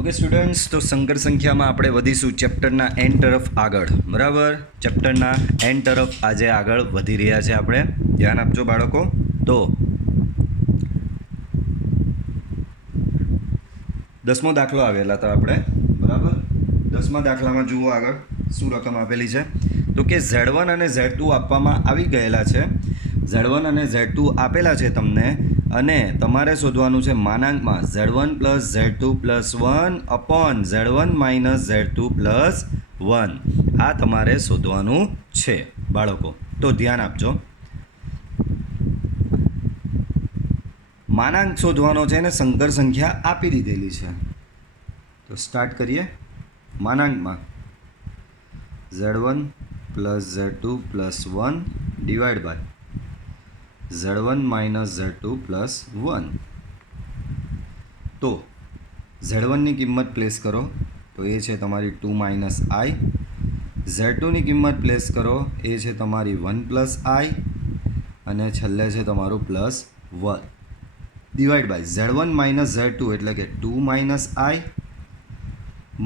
Okay students, તો સંકર સંખ્યામાં આપણે વધીશું ચેપ્ટરના એન્ડ તરફ આગળ. બરાબર, ચેપ્ટરના એન્ડ તરફ આજે આગળ વધી રહ્યા છે આપણે. ધ્યાન આપજો બાળકો. તો 10મો દાખલો આવેલા હતા આપણે. બરાબર, 10મા દાખલામાં જુઓ આગળ શું રકમ આપેલી છે. તો કે Z1 અને Z2 આપવામાં આવી ગયેલા છે. Z1 અને Z2 આપેલા છે તમને, અને તમારે શોધવાનું છે માનાંકમાં Z1 + Z2 + 1 upon Z1 - Z2 + 1. આ તમારે શોધવાનું છે બાળકો. તો ધ્યાન આપજો. માનાંક શોધવાનો છે અને સંકર સંખ્યા આપી દીધેલી છે. તો સ્ટાર્ટ કરીએ. માનાંકમાં Z1 + Z2 + 1 divide by Z1 - Z2 + 1. તો Z1 ની કિંમત પ્લેસ કરો, તો એ છે તમારી 2 - I. Z2 ની કિંમત પ્લેસ કરો, એ છે તમારી 1 + I, અને છેલ્લે છે તમારું +1 ડિવાઈડ બાય Z1 - Z2 એટલે કે 2 - I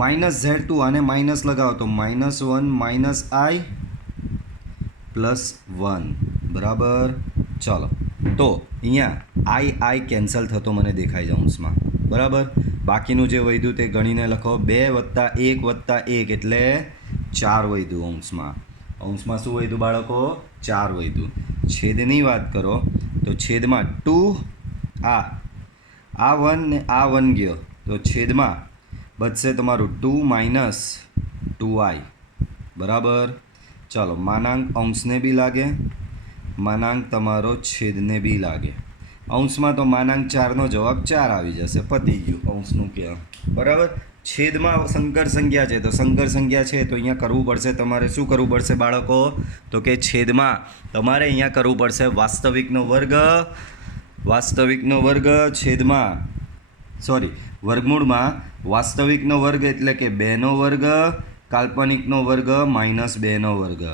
માઇનસ Z2, આને માઇનસ લગાવો તો -1 - I +1. બરાબર. ચાલો, તો અહીંયા I કેન્સલ થતો મને દેખાઈ જાય અંશમાં. બરાબર, બાકીનું જે વધ્યું તે ગણીને લખો. 2 + 1 + 1 એટલે 4 વધ્યું અંશમાં. અંશમાં શું વધ્યું બાળકો? 4 વધ્યું. છેદની વાત કરો તો છેદમાં 2, આ 1 ને આ 1 ગયો, તો છેદમાં બચશે તમારું 2 - 2I. બરાબર. ચાલો, માનાંક અંશને બી લાગે, માનાંક તમારો છેદને બી લાગે. અંશમાં તો માનાંક 4નો જવાબ 4 આવી જશે. પતી ગયું અંશનું કે. બરાબર. છેદમાં સંકર સંખ્યા છે, તો સંકર સંખ્યા છે તો અહીંયા કરવું પડશે તમારે. શું કરવું પડશે બાળકો? તો કે છેદમાં તમારે અહીંયા કરવું પડશે વાસ્તવિકનો વર્ગ, વાસ્તવિકનો વર્ગ છેદમાં વર્ગમૂળમાં વાસ્તવિકનો વર્ગ એટલે કે 2નો વર્ગ, કાલ્પનિકનો વર્ગ -2નો વર્ગ.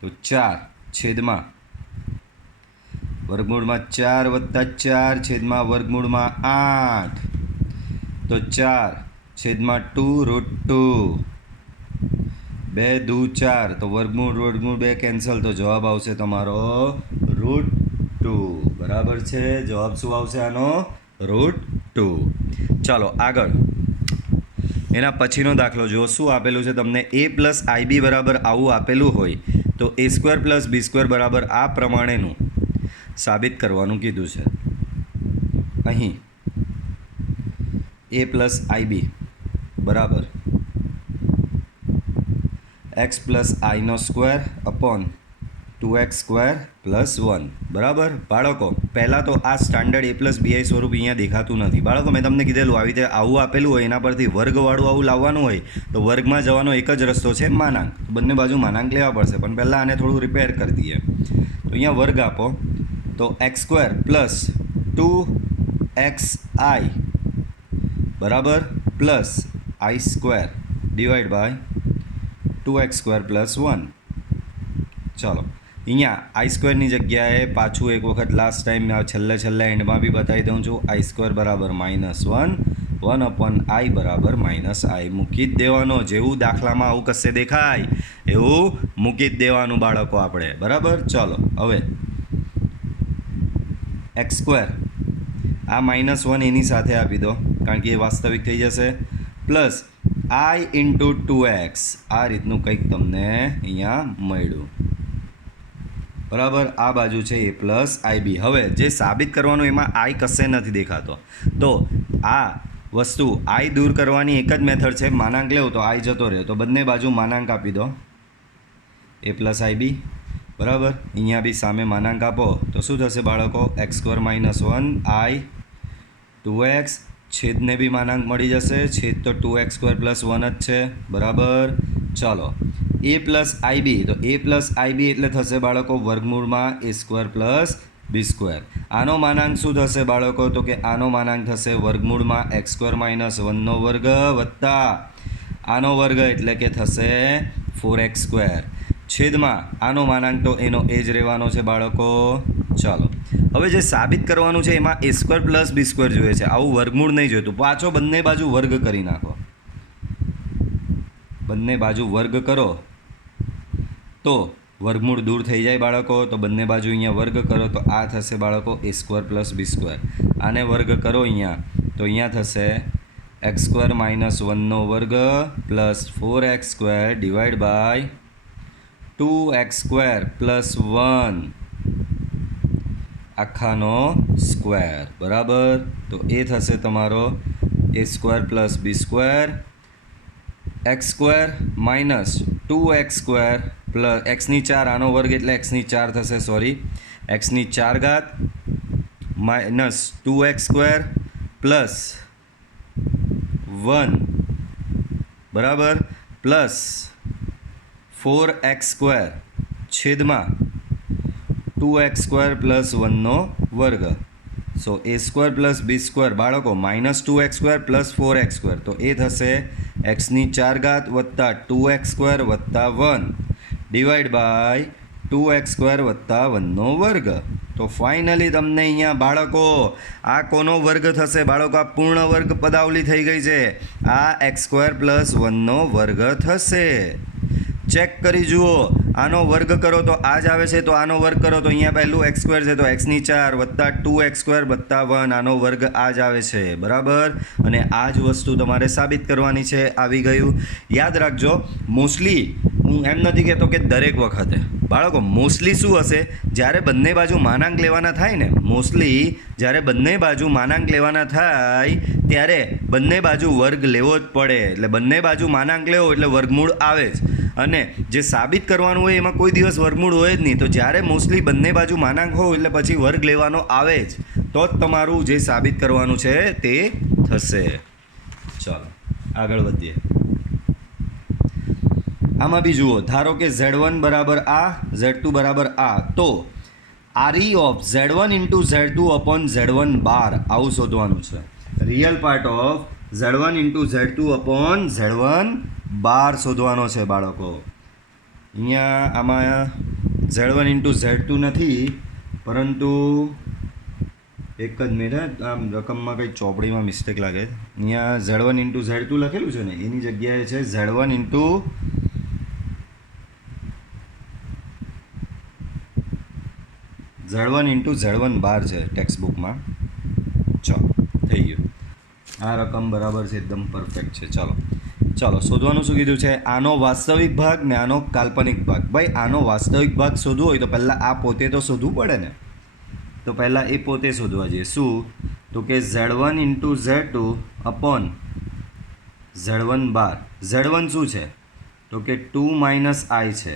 તો 4 છેદમાં વર્ગમૂળમાં 4 + 4 છેદમાં વર્ગમૂળમાં 8, તો 4 છેદમાં 2√2. 2 દુ 4, તો વર્ગમૂળ 2 કેન્સલ, તો જવાબ આવશે તમારો √2. બરાબર છે. જવાબ શું આવશે આનો? √2. ચાલો આગળ. એના પછીનો દાખલો જુઓ. શું આપેલું છે તમને? A + IB બરાબર આવું આપેલું હોય તો A² + B² બરાબર આ પ્રમાણેનું સાબિત કરવાનું કીધું છે. અહીં A + IB બરાબર x + I² અપોન 2x² + 1. બરાબર બાળકો. પહેલાં તો આ સ્ટાન્ડર્ડ A + BI સ્વરૂપ અહીંયા દેખાતું નથી બાળકો. મેં તમને કીધેલું આવી રીતે આવું આપેલું હોય એના પરથી વર્ગવાળું આવું લાવવાનું હોય તો વર્ગમાં જવાનો એક જ રસ્તો છે, માનાંક. બંને બાજુ માનાંક લેવા પડશે, પણ પહેલાં આને થોડું રિપેર કરી દઈએ. તો અહીંયા વર્ગ આપો, તો x² + 2xI બરાબર +I² ડિવાઈડ બાય 2x² + 1. ચાલો, અહીંયા I² ની જગ્યાએ પાછું એક વખત લાસ્ટ ટાઈમ છેલ્લે એન્ડમાં બી બતાવી દઉં છું. I² બરાબર -1, 1/I બરાબર -I મૂકી જ દેવાનો. જેવું દાખલામાં આવું કશે દેખાય એવું મૂકી જ દેવાનું બાળકો આપણે. બરાબર. ચાલો હવે x², આ -1 એની સાથે આપી દો કારણ કે એ વાસ્તવિક થઈ જશે, પ્લસ I × 2x. આ રીતનું કંઈક તમને અહીંયા મળ્યું. બરાબર. આ બાજુ છે A + IB. હવે જે સાબિત કરવાનું એમાં I કશે નથી દેખાતો, તો આ વસ્તુ I દૂર કરવાની એક જ મેથડ છે. માનાંક લેવું તો I જતો રહે, તો બંને બાજુ માનાંક આપી દો A + IB. બરાબર. અહીંયા બી સામે માનાંક આપો તો શું થશે બાળકો? x² - 1I 2x. છેદને બી માનાંક મળી જશે. છેદ તો 2x² + 1 જ છે. બરાબર. ચાલો, A + IB, તો A + IB એટલે થશે બાળકો વર્ગમૂળમાં A² + B². આનો માનાંક શું થશે બાળકો? તો કે આનો માનાંક થશે વર્ગમૂળમાં x² - 1નો વર્ગ વત્તા આનો વર્ગ એટલે કે થશે 4x². છેદમાં આનો માનાંક તો એનો એ જ રહેવાનો છે બાળકો. ચાલો, હવે જે સાબિત કરવાનું છે એમાં A² + B² જોઈએ છે. આવું વર્ગમૂળ નહીં જોઈતું. પાછો બંને બાજુ વર્ગ કરી નાખો. બંને બાજુ વર્ગ કરો તો વર્ગમૂળ દૂર થઈ જાય બાળકો. તો બંને બાજુ અહીંયા વર્ગ કરો તો આ થશે બાળકો a square plus b square. આને વર્ગ કરો અહીંયા તો અહીંયા થશે x સ્ક્વેર માઇનસ 1નો વર્ગ plus 4x square divide by 2x square plus 1 આખાનો સ્ક્વેર. બરાબર. તો એ થશે તમારો a square plus b square x square minus 2x square plus એક્સની 4 આનો વર્ગ એટલે એક્સની 4 થશે, સોરી, એક્સની 4 ઘાત માઇનસ 2x સ્ક્વેર પ્લસ 1 બરાબર પ્લસ 4x સ્ક્વેર છેદમાં 2x સ્ક્વેર પ્લસ 1નો વર્ગ. So a square plus b square બાળકો minus 2x square plus 4x square. તો એ થશે એક્સની 4 ઘાત વત્તા 2x સ્ક્વેર વત્તા 1 ડિવાઈડ બાય 2x સ્ક્વેર વત્તા 1નો વર્ગ. તો ફાઇનલી તમને અહીંયા બાળકો આ કોનો વર્ગ થશે બાળકો? આ પૂર્ણ વર્ગ પદાવલી થઈ ગઈ છે. આ એક્સ સ્ક્વેર પ્લસ 1નો વર્ગ થશે. ચેક કરી જુઓ, આનો વર્ગ કરો તો આ જ આવે છે, તો આનો વર્ગ કરો તો અહીંયા પહેલું એક્સ સ્ક્વેર છે તો એક્સની 4 વત્તા 2x સ્ક્વેર વત્તા 1 આનો વર્ગ આ જ આવે છે. બરાબર. અને આ જ વસ્તુ તમારે સાબિત કરવાની છે. આવી ગયું. યાદ રાખજો, મોસ્ટલી હું એમ નથી કહેતો કે દરેક વખતે બાળકો મોસ્ટલી શું હશે, જ્યારે બંને બાજુ માનાંક લેવાના થાય ને, મોસ્ટલી જ્યારે બંને બાજુ માનાંક લેવાના થાય ત્યારે બંને બાજુ વર્ગ લેવો જ પડે. એટલે બંને બાજુ માનાંક લેવો એટલે વર્ગમૂળ આવે જ. અને જે સાબિત કરવાનું હોય એમાં કોઈ દિવસ વર્ગમૂળ હોય જ નહીં. તો જ્યારે મોસ્ટલી બંને બાજુ માનાંક હોય એટલે પછી વર્ગ લેવાનો આવે જ, તો જ તમારું જે સાબિત કરવાનું છે તે થશે. ચાલો આગળ વધીએ. આમાં બી જુઓ, ધારો કે Z1 બરાબર આ, Z2 બરાબર આ, તો RE of Z1 into Z2 upon Z1 બાર આવું શોધવાનું છે. Real part of Z1 into Z2 upon Z1 બાર શોધવાનો છે બાળકો. અહીંયા આમાં Z1 ઇન્ટુ Z2 નથી, પરંતુ એક જ મિનિટ, આમ રકમમાં કંઈ ચોપડીમાં મિસ્ટેક લાગે. અહીંયા Z1 ઇન્ટુ Z2 લખેલું છે ને એની જગ્યાએ છે Z1 ઇન્ટુ Z1 બાર છે ટેક્સ્ટ બુકમાં. ચાલો થઈ ગયું. આ રકમ બરાબર છે, એકદમ પરફેક્ટ છે. ચાલો શોધવાનું શું કીધું છે? આનો વાસ્તવિક ભાગ ને આનો કાલ્પનિક ભાગ. ભાઈ આનો વાસ્તવિક ભાગ શોધવો હોય તો પહેલાં આ પોતે તો શોધવું પડે ને. તો પહેલાં એ પોતે શોધવા જઈએ. શું? તો કે Z1 into Z2 upon Z1 bar. Z1 શું છે? તો કે 2 માઇનસ આઈ છે.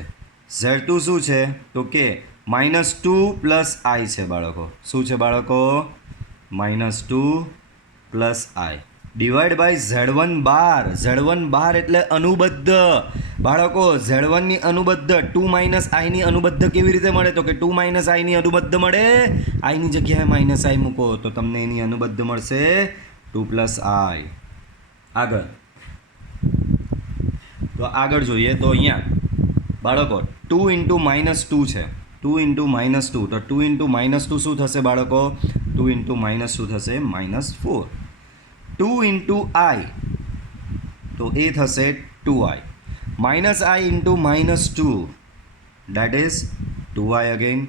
Z2 શું છે? તો કે -2 પ્લસ આઈ છે બાળકો. શું છે બાળકો? -2 plus i divide by Z1 bar. Z1 bar એટલે અનુબદ્ધ બાળકો. Z1ની અનુબદ્ધ 2 માઇનસ આઈની અનુબદ્ધ કેવી રીતે મળે? તો કે 2 માઇનસ આઈની અનુબદ્ધ મળે, આઈની જગ્યાએ માઇનસ આઈ મૂકો તો તમને એની અનુબદ્ધ મળશે 2 પ્લસ આઈ. આગળ જોઈએ તો અહીંયા બાળકો 2 ઇન્ટુ -2 છે. 2 ઇન્ટુ -2 તો 2 ઇન્ટુ -2 શું થશે બાળકો? 2 ઇન્ટુ -2 થશે -4. 2 ઇન્ટુ આઈ તો એ થશે 2i. -i into -2 that is 2i again.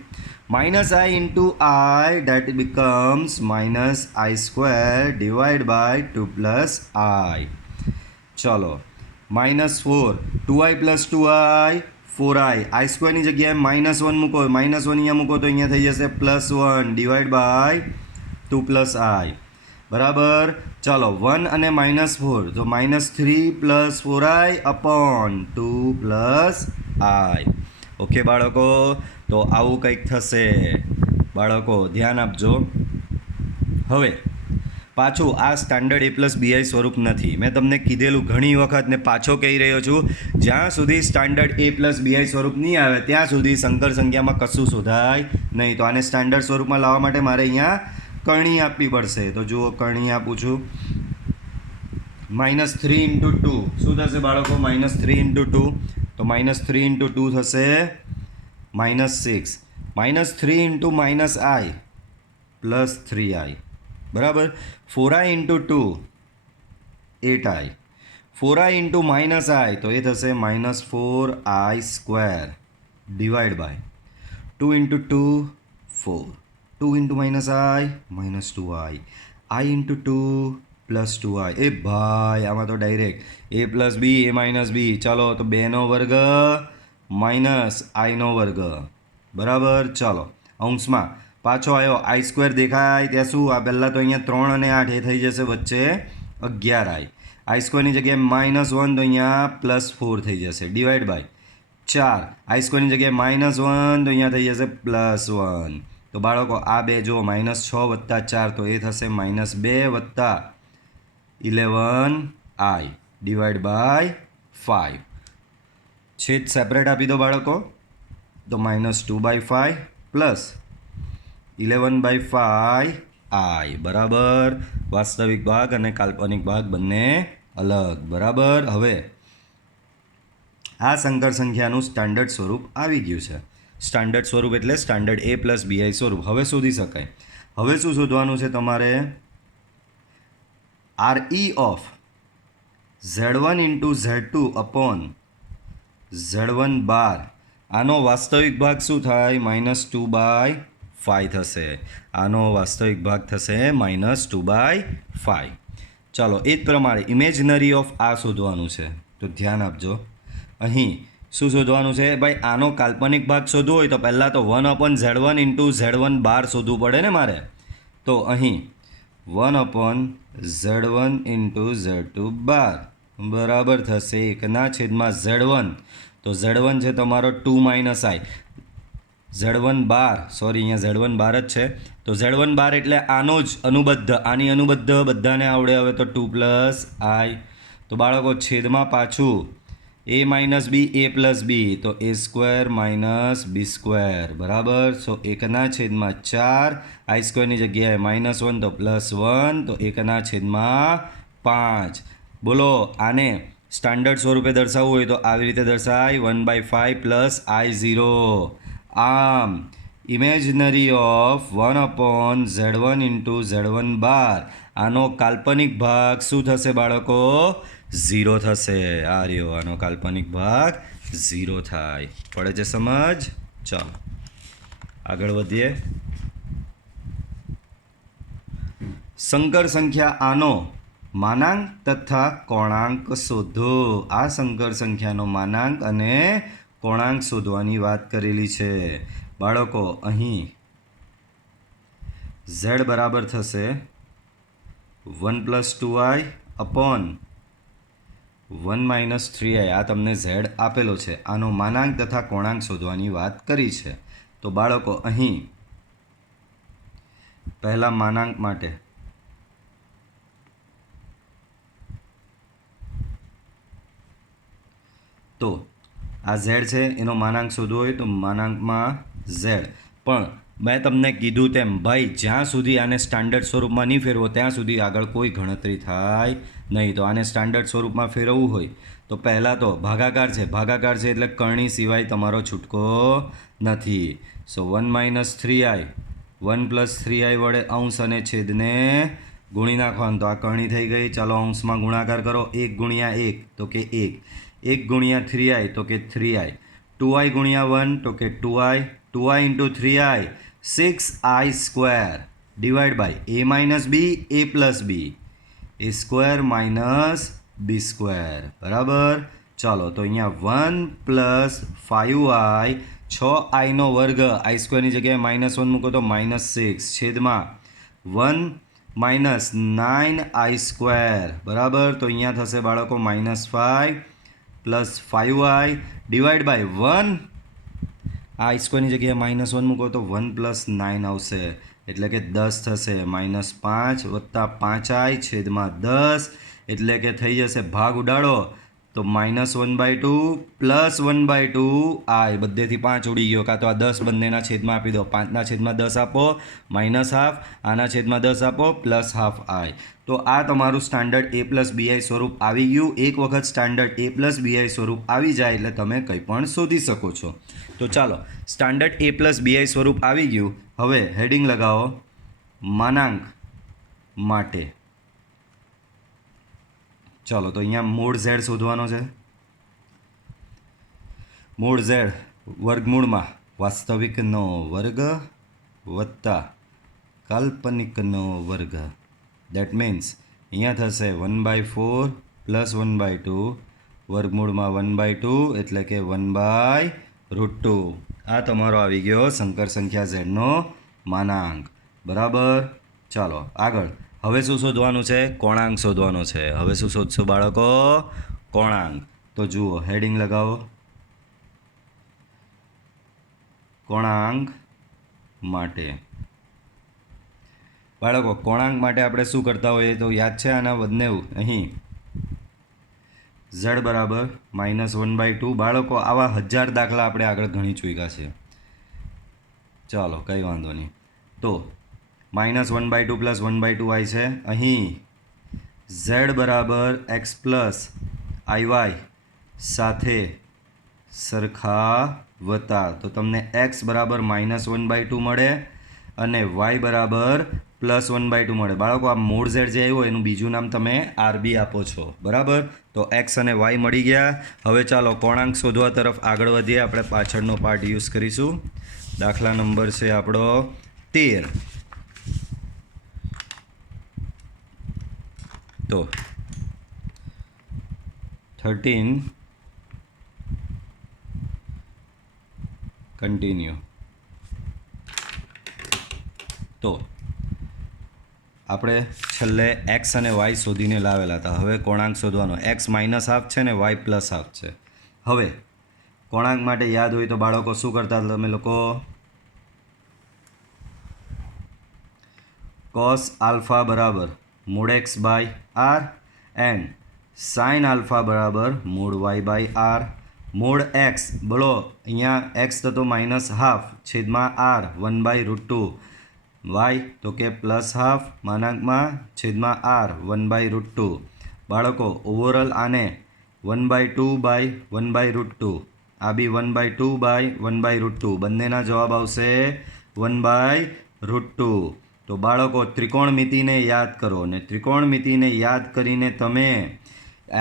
-i into I that becomes -i square divided by 2 plus I. ચલો -4 2i plus 2i 4i. I square ની જગ્યાએ -1 મૂકો, -1 અહીંયા મૂકો તો અહીંયા થઈ જશે +1 ડિવાઈડ બાય 2 plus I. બરાબર. ચાલો 1 અને -4 તો -3 plus 4i upon 2 plus I. Okay બાળકો, તો આવું કંઈક થશે બાળકો, ધ્યાન આપજો. હવે પાછું આ સ્ટાન્ડર્ડ A+BI સ્વરૂપ નથી. મેં તમને કીધેલું ઘણી વખત ને પાછો કહી રહ્યો છું, જ્યાં સુધી સ્ટાન્ડર્ડ A+BI સ્વરૂપ નહીં આવે ત્યાં સુધી સંકર સંખ્યામાં કશું શોધાય નહીં. તો આને સ્ટાન્ડર્ડ સ્વરૂપમાં લાવવા માટે મારે અહીંયા કરણી આપવી પડશે. તો જુઓ કરણી આપું છું. -3 ઇન્ટુ 2 શું થશે બાળકો? -3 ઇન્ટુ 2 તો -3 ઇન્ટુ 2 થશે -6. -3 ઇન્ટુ -i પ્લસ 3i. બરાબર. 4i into 2 8i. 4i into minus આઈ તો એ થશે -4i² divide by 2 into 2 4 2 into minus i -2i i into 2 plus 2i એ ભાઈ આમાં તો direct a plus b a minus b ચાલો તો 2નો વર્ગ માઇનસ આઈનો વર્ગ બરાબર ચાલો અંશમાં પાછો આવ્યો i² દેખાય ત્યાં શું આ પહેલાં તો અહીંયા 3 અને 8 એ થઈ જશે વચ્ચે 11i i² ની જગ્યાએ -1 તો અહીંયા +4 થઈ જશે ડિવાઈડ બાય 4 i² ની જગ્યાએ -1 તો અહીંયા થઈ જશે +1 તો બાળકો આ બે જો -6 વત્તા 4 તો એ થશે -2 વત્તા 11i ડિવાઈડ બાય 5 છેદ સેપરેટ આપી દો બાળકો તો -2/5 પ્લસ 11/5i બરાબર વાસ્તવિક ભાગ અને કાલ્પનિક ભાગ બંને અલગ બરાબર હવે આ સંકર સંખ્યાનું સ્ટાન્ડર્ડ સ્વરૂપ આવી ગયું છે સ્ટાન્ડર્ડ સ્વરૂપ એટલે સ્ટાન્ડર્ડ a પ્લસ bi સ્વરૂપ હવે શોધી શકાય હવે શું શોધવાનું છે તમારે RE of Z1 into Z2 upon Z1 બાર આનો વાસ્તવિક ભાગ શું થાય -2/5 થશે આનો વાસ્તવિક ભાગ થશે -2/5 ચાલો એ જ પ્રમાણે ઇમેજનરી ઓફ આ શોધવાનું છે તો ધ્યાન આપજો અહીં શું શોધવાનું છે ભાઈ આનો કાલ્પનિક ભાગ શોધવો હોય તો પહેલાં તો 1/Z1 ઇન્ટુ Z1 બાર શોધવું પડે ને મારે તો અહીં 1/Z1 ઇન્ટુ Z2 બાર બરાબર થશે 1/Z1 તો Z1 છે તમારો 2 માઇનસ આઈ Z1 બાર સોરી અહીંયા Z1 બાર જ છે તો Z1 બાર એટલે આનો જ અનુબદ્ધ આની અનુબદ્ધ બધાને આવડે હવે તો 2 પ્લસ આઈ તો બાળકો છેદમાં પાછું a minus b a plus b તો a² માઇનસ b² બરાબર સો 1/4 i² ની જગ્યાએ -1 તો +1 તો 1/5 બોલો આને સ્ટાન્ડર્ડ સ્વરૂપે દર્શાવવું હોય તો આવી રીતે દર્શાય 1/5 પ્લસ i0 આમ imaginary of 1/Z1 into Z1 બાર આનો કાલ્પનિક ભાગ શું થશે બાળકો 0 થશે આ રહ્યો આનો કાલ્પનિક ભાગ 0 થાય પડે છે સમજ ચાલો આગળ વધીએ સંકર સંખ્યા આનો માનાંક તથા કોણાંક શોધો આ સંકર સંખ્યાનો માનાંક અને કોણાંક શોધવાની વાત કરેલી છે બાળકો અહીં z બરાબર થશે 1 + 2i અપોન 1 - 3i આ તમને z આપેલો છે આનો માનાંક તથા કોણાંક શોધવાની વાત કરી છે તો બાળકો અહીં પહેલા માનાંક માટે તો આ z છે એનો માનાંક શોધવો હોય તો માનાંકમાં z પણ મેં તમને કીધું તેમ ભાઈ જ્યાં સુધી આને સ્ટાન્ડર્ડ સ્વરૂપમાં નહીં ફેરવો ત્યાં સુધી આગળ કોઈ ગણતરી થાય નહીં તો આને સ્ટાન્ડર્ડ સ્વરૂપમાં ફેરવવું હોય તો પહેલાં તો ભાગાકાર છે એટલે કરણી સિવાય તમારો છૂટકો નથી સો 1 - 3i 1 + 3i વડે અંશ અને છેદને ગુણી નાખવાનું તો આ કરણી થઈ ગઈ ચાલો અંશમાં ગુણાકાર કરો 1 × 1 તો કે 1 1 × 3i તો કે 3i 2i × 1 તો કે 2i 2i × 3i 6i² divide by a - b a + b a² - b² બરાબર ચાલો તો અહીંયા 1 + 5i 6iનો વર્ગ i² ની જગ્યાએ -1 મૂકો તો -6 છેદમાં 1 - 9i² બરાબર તો અહીંયા થશે બાળકો -5 + 5i ડિવાઈડ બાય 1 આ i² ની જગ્યાએ -1 મૂકો તો 1 + 9 આવશે એટલે કે 10 થશે -5 વત્તા 5i છેદમાં 10 એટલે કે થઈ જશે ભાગ ઉડાડો તો -1/2 + 1/2i બધેથી 5 ઉડી ગયો કાં તો આ 10 બંનેના છેદમાં આપી દો 5ના છેદમાં 10 આપો -½ આના છેદમાં 10 આપો +½ તો આ તમારું સ્ટાન્ડર્ડ a + bi સ્વરૂપ આવી ગયું એક વખત સ્ટાન્ડર્ડ a + bi સ્વરૂપ આવી જાય એટલે તમે કંઈ પણ શોધી શકો છો તો ચાલો સ્ટાન્ડર્ડ a + bi સ્વરૂપ આવી ગયું હવે હેડિંગ લગાવો માનાંક માટે ચલો તો અહીંયા મૂળ ઝેડ શોધવાનો છે. મૂળ ઝેડ વર્ગમૂળમાં વાસ્તવિકનો વર્ગ વત્તા કાલ્પનિકનો વર્ગ. દેટ મીન્સ અહીંયા થશે 1/4 પ્લસ 1/2 વર્ગમૂળમાં 1/2 એટલે કે 1/√2. આ તમારો આવી ગયો સંકર સંખ્યા ઝેડનો માનાંક. બરાબર. ચાલો આગળ. હવે શું શોધવાનું છે? કોણાંક શોધવાનો છે. હવે શું શોધશું બાળકો? કોણાંક. તો જુઓ, હેડિંગ લગાવો. કોણાંક માટે બાળકો, કોણાંક માટે આપણે શું કરતા હોઈએ તો યાદ છે આના બંને અહીં z બરાબર -1/2. બાળકો, આવા 1000 દાખલા આપણે આગળ ગણી ચૂક્યા છે. ચાલો કંઈ વાંધો નહીં. તો -1/2 પ્લસ 1/2 આવી છે. અહીં z બરાબર x પ્લસ iy સાથે સરખાવતા તો તમને x બરાબર -1/2 મળે અને y બરાબર +1/2 મળે. બાળકો, આ મૂળ ઝેડ જે આવ્યું એનું બીજું નામ તમે આરબી આપો છો. બરાબર. તો x અને y મળી ગયા. હવે ચાલો કોણાંક શોધવા તરફ આગળ વધીએ. આપણે પાછળનો પાર્ટ યુઝ કરીશું. દાખલા નંબર છે આપણો 13. તો 13 કન્ટિન્યુ. તો આપણે છેલ્લે એક્સ અને વાય શોધીને લાવેલા હતા. હવે કોણાંક શોધવાનો. એક્સ -1/2 છે ને વાય +1/2 છે. હવે કોણાંક માટે યાદ હોય તો બાળકો શું કરતા તમે લોકો? cos આલ્ફા બરાબર |x/r એન્ડ sin આલ્ફા બરાબર |y/r. મૂળ x બોલો, અહીંયા x થતો -1/2 છેદમાં r 1/√2. y તો કે +1/2 માનાંકમાં છેદમાં r 1/√2. બાળકો, ઓવરઓલ આને 1/2/1/√2, આ બી 1/2/1/√2. બંનેના જવાબ આવશે 1/√2. તો બાળકો, ત્રિકોણમિતિને યાદ કરો અને ત્રિકોણમિતિને યાદ કરીને તમે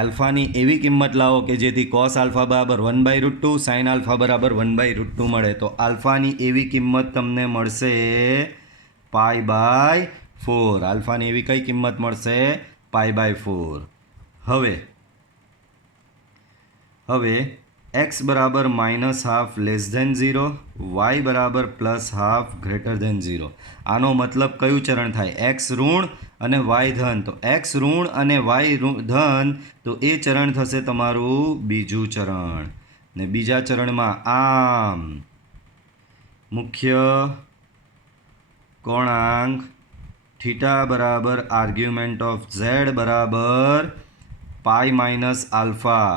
આલ્ફાની એવી કિંમત લાવો કે જેથી cos આલ્ફા બરાબર 1/√2, sin આલ્ફા બરાબર 1/√2 મળે. તો આલ્ફાની એવી કિંમત તમને મળશે π/4. આલ્ફાની એવી કઈ કિંમત મળશે? π/4. હવે x બરાબર -1/2 <0, y બરાબર +1/2 0. આનો મતલબ કયું ચરણ થાય? x ઋણ અને y ધન. તો x ઋણ અને y ધન, તો એ ચરણ થશે તમારું બીજું ચરણ. ને બીજા ચરણમાં આમ મુખ્ય કોણાંક થીટા બરાબર આર્ગ્યુમેન્ટ ઓફ z બરાબર π - આલ્ફા.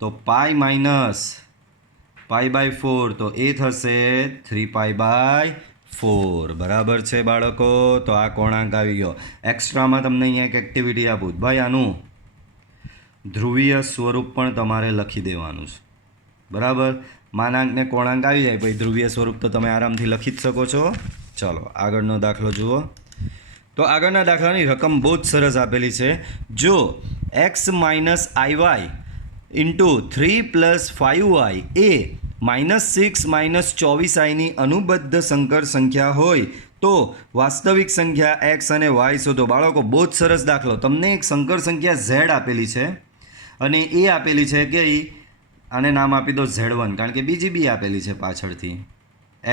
તો π/4 તો એ થશે 3π/4. બરાબર છે બાળકો. તો આ કોણાંક આવી ગયો. એક્સ્ટ્રામાં તમને અહીંયા એક એક્ટિવિટી આપું ભાઈ, આનું ધ્રુવીય સ્વરૂપ પણ તમારે લખી દેવાનું છે. બરાબર. માનાંક ને કોણાંક આવી જાય પછી ધ્રુવીય સ્વરૂપ તો તમે આરામથી લખી જ શકો છો. ચાલો આગળનો દાખલો જુઓ. તો આગળના દાખલાની રકમ બહુ જ સરસ આપેલી છે. જો x - iy ઇન્ટુ 3 + 5y એ -6 - 24i ની અનુબદ્ધ સંકર સંખ્યા હોય તો વાસ્તવિક સંખ્યા x અને y શોધો. બાળકો, બહુ જ સરસ દાખલો. તમને એક સંકર સંખ્યા z આપેલી છે અને એ આપેલી છે કે આને નામ આપી દો z1, કારણ કે બીજી બી આપેલી છે પાછળથી.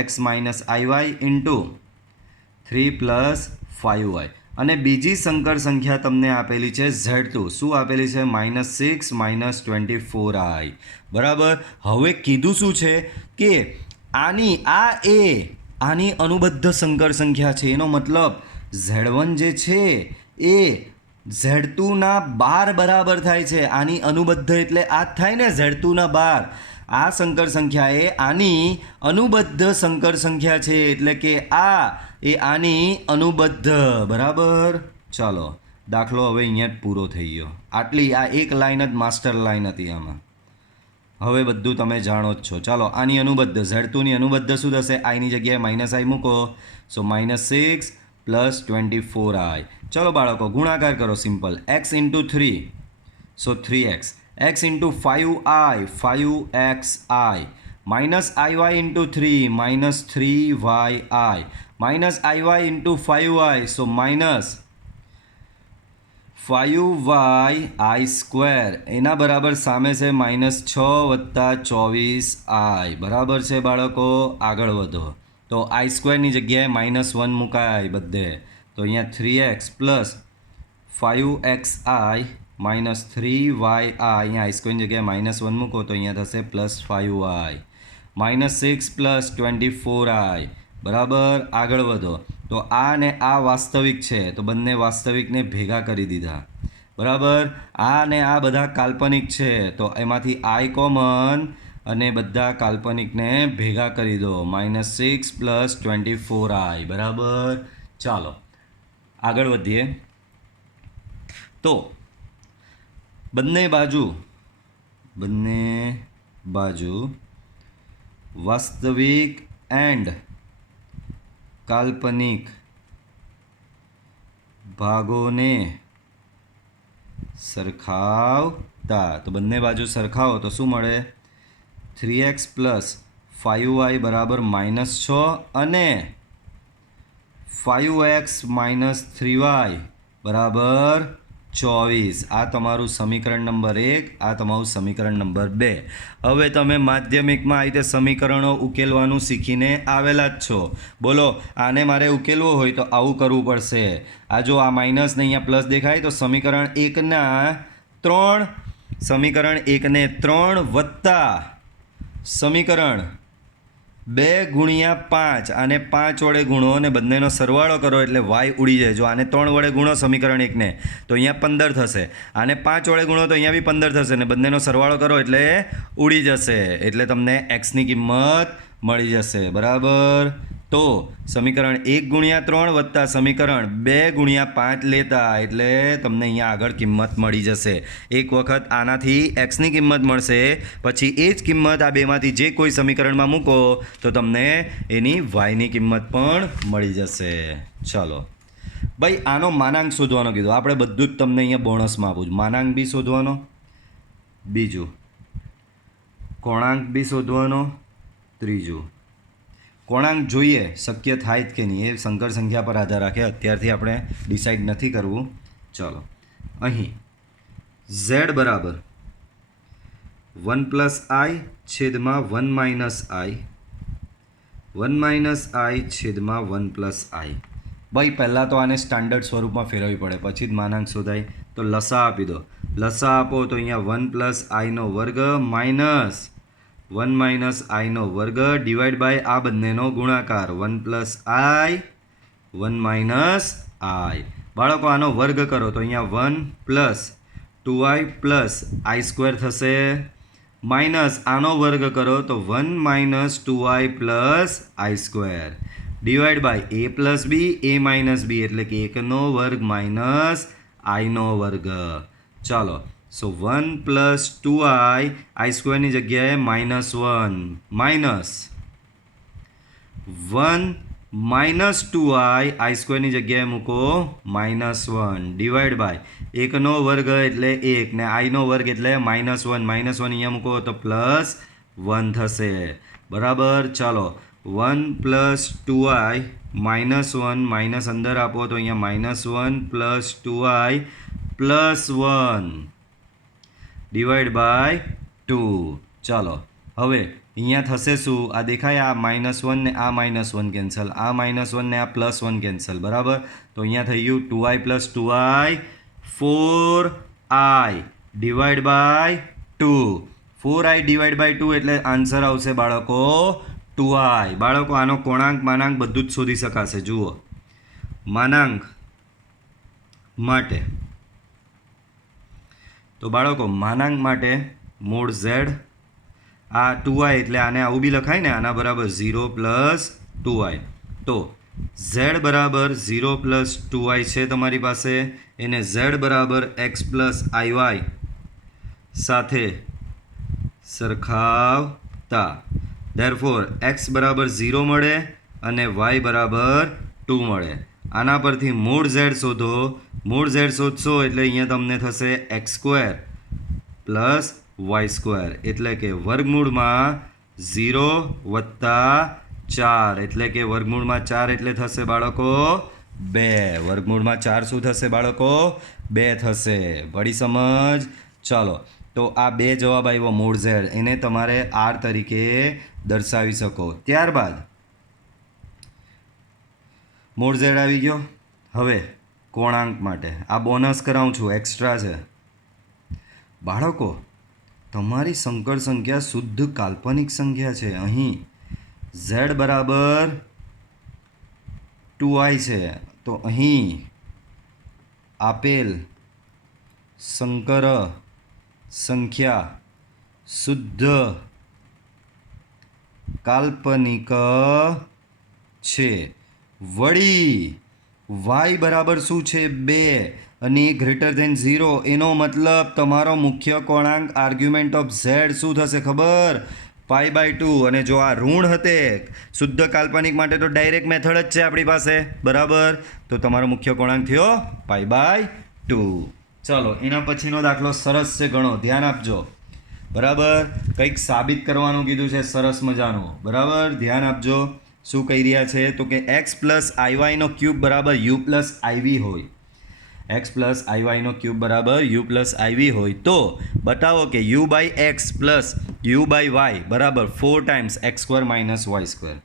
x - iy ઇન્ટુ 3 + 5y અને બીજી સંકર સંખ્યા તમને આપેલી છે z2. શું આપેલી છે? -6 - 24i. બરાબર. હવે કીધું શું છે કે આની અનુબદ્ધ સંકર સંખ્યા છે. એનો મતલબ z1 જે છે એ z2ના 12 બરાબર થાય છે. આની અનુબદ્ધ એટલે આ જ થાય ને, z2ના 12. આ સંકર સંખ્યા એ આની અનુબદ્ધ સંકર સંખ્યા છે, એટલે કે આની અનુબદ્ધ. બરાબર. ચાલો દાખલો હવે અહીંયા જ પૂરો થઈ ગયો. આટલી આ એક લાઈન જ માસ્ટર લાઈન હતી આમાં. હવે બધું તમે જાણો જ છો. ચાલો આની અનુબદ્ધ z2ની અનુબદ્ધ શું થશે? આઈની જગ્યાએ -i મૂકો. સો -6 + 24i. ચલો બાળકો ગુણાકાર કરો. સિમ્પલ. x × 3 સો 3x. x into 5i, 5xi. Minus iy into 3, minus 3yi. Minus iy into 5y, so minus 5yi square. એના બરાબર સામે છે -6 વત્તા 24i. બરાબર છે બાળકો? આગળ વધો તો આઈ સ્ક્વેરની જગ્યાએ -1 મુકાય બધે. તો અહીંયા 3x plus 5xi minus 3yi. અહીંયા આઈ સ્ક્વેરની જગ્યાએ -1 મૂકો તો અહીંયા થશે +5y. -6 plus 24i. બરાબર? આગળ વધો તો આ ને આ વાસ્તવિક છે તો બંને વાસ્તવિકને ભેગા કરી દીધા. બરાબર? આ ને આ બધા કાલ્પનિક છે તો એમાંથી આઈ કોમન અને બધા કાલ્પનિકને ભેગા કરી દો. -6 પ્લસ 24i. બરાબર? ચાલો આગળ વધીએ. તો બંને બાજુ વાસ્તવિક એન્ડ કાલ્પનિક ભાગોને સરખાવતા. તો બંને બાજુ સરખાવો તો શું મળે? 3x પ્લસ 5y બરાબર -6 અને 5x માઇનસ 3y બરાબર 24. આ તમારું સમીકરણ નંબર 1, આ તમારું સમીકરણ નંબર 2. હવે તમે માધ્યમિકમાં આ રીતે સમીકરણો ઉકેલવાનું શીખીને આવેલા જ છો. બોલો, આને મારે ઉકેલવો હોય તો આવું કરવું પડશે. આ જો આ માઇનસ ને અહીંયા પ્લસ દેખાય તો સમીકરણ 1ને 3 વત્તા સમીકરણ 2 ગુણ્યા 5 આને 5 વડે ગુણો અને બંનેનો સરવાળો કરો એટલે y ઉડી જાય. જો આને 3 વડે ગુણો સમીકરણ 1ને તો અહીંયા 15 થશે. આને 5 વડે ગુણો તો અહીંયા બી 15 થશે અને બંનેનો સરવાળો કરો એટલે ઉડી જશે. એટલે તમને xની કિંમત મળી જશે. બરાબર? તો સમીકરણ 1 ગુણ્યા 3 વત્તા સમીકરણ 2 ગુણ્યા 5 લેતા એટલે તમને અહીંયા આગળ કિંમત મળી જશે. એક વખત આનાથી એક્સની કિંમત મળશે, પછી એ જ કિંમત આ બેમાંથી જે કોઈ સમીકરણમાં મૂકો તો તમને એની વાયની કિંમત પણ મળી જશે. ચલો ભાઈ, આનો માનાંક શોધવાનો કીધો. આપણે બધું જ તમને અહીંયા બોનસમાં આપું છું. માનાંક બી શોધવાનો, બીજું કોણાંક બી શોધવાનો, ત્રીજું કોણાંક જોઈએ શક્ય થાય જ કે નહીં એ સંકર સંખ્યા પર આધાર રાખે. અત્યારથી આપણે ડિસાઇડ નથી કરવું. ચલો, અહીં z બરાબર 1 + i છેદમાં 1 - i, 1 - i છેદમાં 1 + i. ભાઈ પહેલાં તો આને સ્ટાન્ડર્ડ સ્વરૂપમાં ફેરવવી પડે, પછી જ માનાંક શોધાય. તો લસા આપી દો. લસા આપો તો અહીંયા 1 + i નો વર્ગ માઇનસ 1 - i નો વર્ગ ડિવાઈડ બાય આ બંનેનો ગુણાકાર 1 + i 1 - i. બાળકો આનો વર્ગ કરો તો અહીંયા 1 + 2i + i² થશે, માઇનસ આનો વર્ગ કરો તો 1 - 2i + i² divide by a + b a - b એટલે કે 1નો વર્ગ માઇનસ iનો વર્ગ. ચાલો, સો 1 + 2i i² જગ્યાએ -1 માઇનસ 1 - 2i i² જગ્યાએ મૂકો -1 ડિવાઈડ બાય 1નો વર્ગ એટલે 1 ને iનો વર્ગ એટલે -1 અહીંયા મૂકો તો +1 થશે. બરાબર? ચાલો, 1 + 2i -1 માઇનસ અંદર આપો તો અહીંયા -1 + 2i +1 ડિવાઈડ બાય 2. ચાલો, હવે અહીંયા થશે શું? આ દેખાય આ -1 ને આ -1 કેન્સલ, આ -1 ને આ +1 કેન્સલ. બરાબર? તો અહીંયા થઈ ગયું 2i + 2i 4i divide by 2. 4i divide by 2 એટલે આન્સર આવશે બાળકો 2i. બાળકો આનો કોણાંક માનાંક બધું જ શોધી શકાશે. જુઓ, માનાંક માટે તો બાળકો માનાંક માટે મોડ z, આ 2i એટલે આને આવું બી લખાય ને, આના બરાબર 0 + 2i. તો z બરાબર 0 + 2i છે તમારી પાસે, એને z બરાબર x + iy સાથે સરખાવતા ધેરફોર x બરાબર 0 મળે અને y બરાબર 2 મળે. આના પરથી મોડ z શોધો. મોડ z શોધશો એટલે અહીંયા તમને થશે x² પ્લસ વાય સ્ક્વેર એટલે કે વર્ગમૂળમાં 0 વત્તા 4 એટલે કે વર્ગમૂળમાં 4 એટલે થશે બાળકો 2. વર્ગમૂળમાં 4 શું થશે બાળકો 2 થશે. પડી સમજ? ચાલો તો આ 2 જવાબ આવ્યો મૂળ ઝેડ એને તમારે આર તરીકે દર્શાવી શકો. ત્યારબાદ મૂળ ઝેડ આવી ગયો. હવે કોણાંક માટે આ બોનસ કરાવું છું, એક્સ્ટ્રા છે બાળકો. તમારી સંકર સંખ્યા શુદ્ધ કાલ્પનિક સંખ્યા છે. અહીં z બરાબર 2i છે તો અહીં આપેલ સંકર સંખ્યા શુદ્ધ કાલ્પનિક છે. વળી y બરાબર શું છે 2 અને ગ્રેટર ધેન 0 એનો મતલબ તમારો મુખ્ય કોણાંક આર્ગ્યુમેન્ટ ઓફ z શું થશે ખબર? π/2. અને જો આ ઋણ હતે શુદ્ધ કાલ્પનિક માટે તો ડાયરેક્ટ મેથડ જ છે આપણી પાસે બરાબર. તો તમારો મુખ્ય કોણાંક થયો π/2. ચાલો એના પછીનો દાખલો સરસ છે ઘણો, ધ્યાન આપજો બરાબર. કંઈક સાબિત કરવાનું કીધું છે સરસ મજાનું બરાબર, ધ્યાન આપજો. શું કહી રહ્યા છે તો કે x પ્લસ આઈવાયનો ક્યુબ બરાબર યુ પ્લસ આઈવી હોય. x પ્લસ આઈવાયનો ક્યુબ બરાબર યુ પ્લસ આઈવી હોય તો બતાવો કે u by x plus u by y બરાબર 4 times x square minus y square.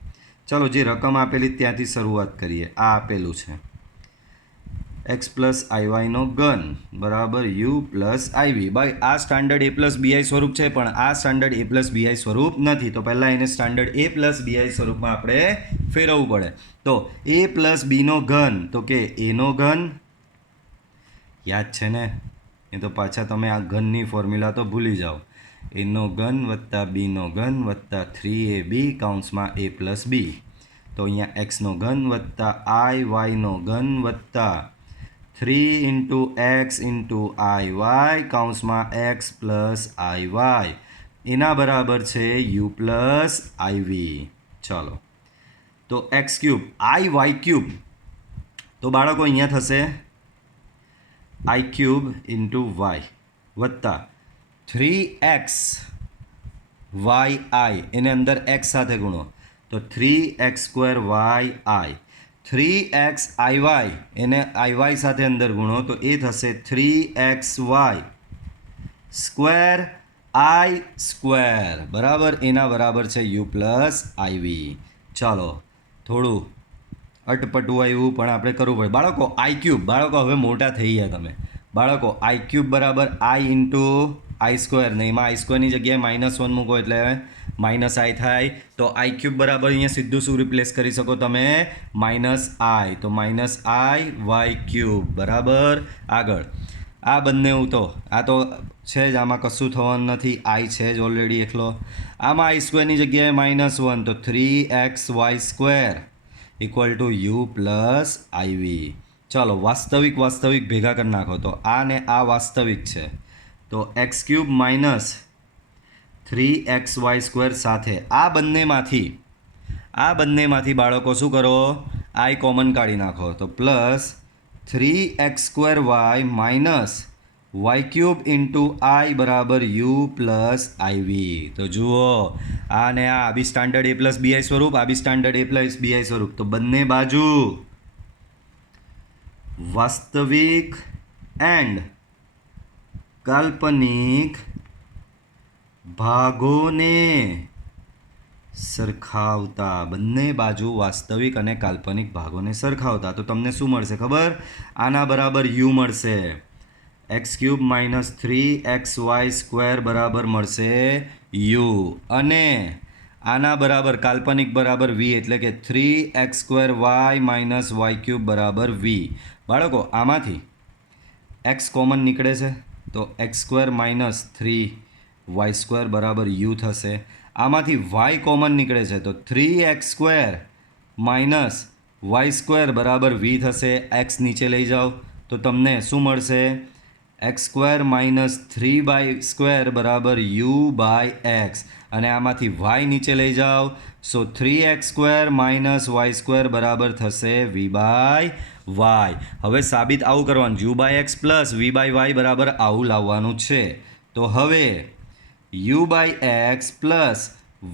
ચાલો જે રકમ આપેલી ત્યાંથી શરૂઆત કરીએ. આ આપેલું છે x પ્લસ આઈવાયનો ઘન બરાબર યુ પ્લસ આઈવી બાય આ સ્ટાન્ડર્ડ એ પ્લસ બીઆઈ સ્વરૂપ છે પણ આ સ્ટાન્ડર્ડ એ પ્લસ બીઆઈ સ્વરૂપ નથી. તો પહેલાં એને સ્ટાન્ડર્ડ એ પ્લસ બીઆઈ સ્વરૂપમાં આપણે ફેરવવું પડે. તો એ પ્લસ બીનો ઘન તો કે એનો ઘન યાદ છે ને? એ તો પાછા તમે આ ઘનની ફોર્મ્યુલા તો ભૂલી જાઓ. એનો ઘન વત્તા બીનો ઘન વત્તા 3ab કાઉન્સમાં a પ્લસ બી. તો અહીંયા એક્સનો ઘન વત્તા આઈ વાયનો ઘન વત્તા 3 into x into i y કાઉન્સમાં એક્સ પ્લસ આઈ વાય એના બરાબર છે યુ પ્લસ આઈવી. ચાલો તો x cube i y cube તો બાળકો અહીંયા થશે આઈ ક્યુબ ઇન્ટુ વાય વત્તા 3x વાય આઈ એને અંદર એક્સ સાથે ગુણો તો 3x² why I. 3x I Y એને આઈ વાય સાથે અંદર ગુણો તો એ થશે 3xy સ્ક્વેર આઈ સ્ક્વેર બરાબર એના બરાબર છે યુ પ્લસ આઈવી. ચાલો થોડું અટપટું આવ્યું પણ આપણે કરવું પડે બાળકો. આઈ ક્યુબ બાળકો હવે મોટા થઈ ગયા તમે બાળકો. આઈ ક્યુબ બરાબર આઈ ઇન્ટુ આઈ સ્ક્વેર ને એમાં આઈ સ્ક્વેરની જગ્યાએ -1 મૂકો એટલે માઇનસ આઈ થાય. તો આઈ ક્યુબ બરાબર અહીંયા સીધું શું રિપ્લેસ કરી શકો તમે? -i. તો -i વાય ક્યુબ બરાબર. આગળ આ બંને તો આ તો છે જ, આમાં કશું થવાનું નથી, આઈ છે જ ઓલરેડી એકલો. આમાં આઈ સ્ક્વેરની જગ્યાએ -1 તો 3xy² equal to u plus i v. ચાલો વાસ્તવિક ભેગા કરી નાખો તો આ ને આ વાસ્તવિક છે તો એક્સ ક્યુબ માઇનસ 3xy² સાથે આ બંનેમાંથી બાળકો શું કરો? આઈ કોમન કાઢી નાખો તો plus 3x² minus y cube into i બરાબર યુ પ્લસ આઈવી. તો જુઓ આ ને આ બી સ્ટાન્ડર્ડ એ પ્લસ બીઆઈ સ્વરૂપ, આ બી સ્ટાન્ડર્ડ એ પ્લસ બીઆઈ સ્વરૂપ. તો બંને બાજુ વાસ્તવિક એન્ડ કાલ્પનિક ભાગોને સરખાવતા, બંને બાજુ વાસ્તવિક અને કાલ્પનિક ભાગોને સરખાવતા તો તમને શું મળશે ખબર? આના બરાબર યુ મળશે. એક્સ ક્યુબ માઇનસ 3xy² બરાબર મળશે યુ અને આના બરાબર કાલ્પનિક બરાબર વી એટલે કે 3x² માઇનસ વાય ક્યુબ બરાબર વી. બાળકો આમાંથી એક્સ કોમન નીકળે છે તો x² માઇનસ 3y² બરાબર યુ થશે. આમાંથી વાય કોમન નીકળે છે તો 3x² માઇનસ y² બરાબર વી થશે. એક્સ નીચે લઈ જાઓ તો તમને શું મળશે? x² માઇનસ 3y² બરાબર યુ બાય એક્સ અને આમાંથી વાય નીચે લઈ જાઓ સો 3x² માઇનસ y² બરાબર થશે વી બાય વાય. હવે સાબિત આવું કરવાનું, u by x plus v by y બરાબર આવું લાવવાનું છે. તો હવે u by x plus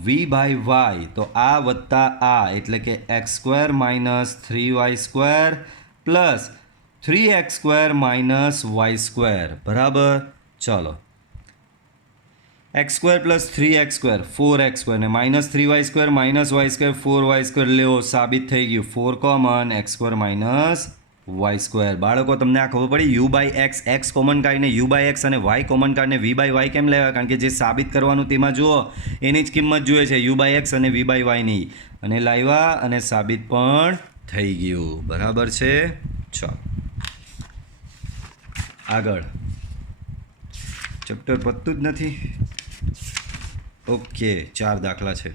v by y, તો આ વત્તા આ એટલે કે x square minus 3y² plus 3x² minus y², બરાબર. ચલો, x² પ્લસ 3x² 4x² ને minus 3y² minus y² 4y² લેવો, સાબિત થઈ ગયું. 4 કોમન, x² માઇનસ y². બાળકો તમને આ ખબર પડી? U by x, x common કાઢીને યુ બાય એક્સ અને વાય કોમન કાઢીને વી બાય વાય કેમ લેવા? કારણ કે જે સાબિત કરવાનું તેમાં જુઓ એની જ કિંમત જોઈએ છે, યુ બાય એક્સ અને વી બાય વાયની, અને લાવ્યા અને સાબિત પણ થઈ ગયું. બરાબર છે. ચાલો આગળ, ચેપ્ટર પતતું જ નથી. ઓકે, 4 દાખલા છે.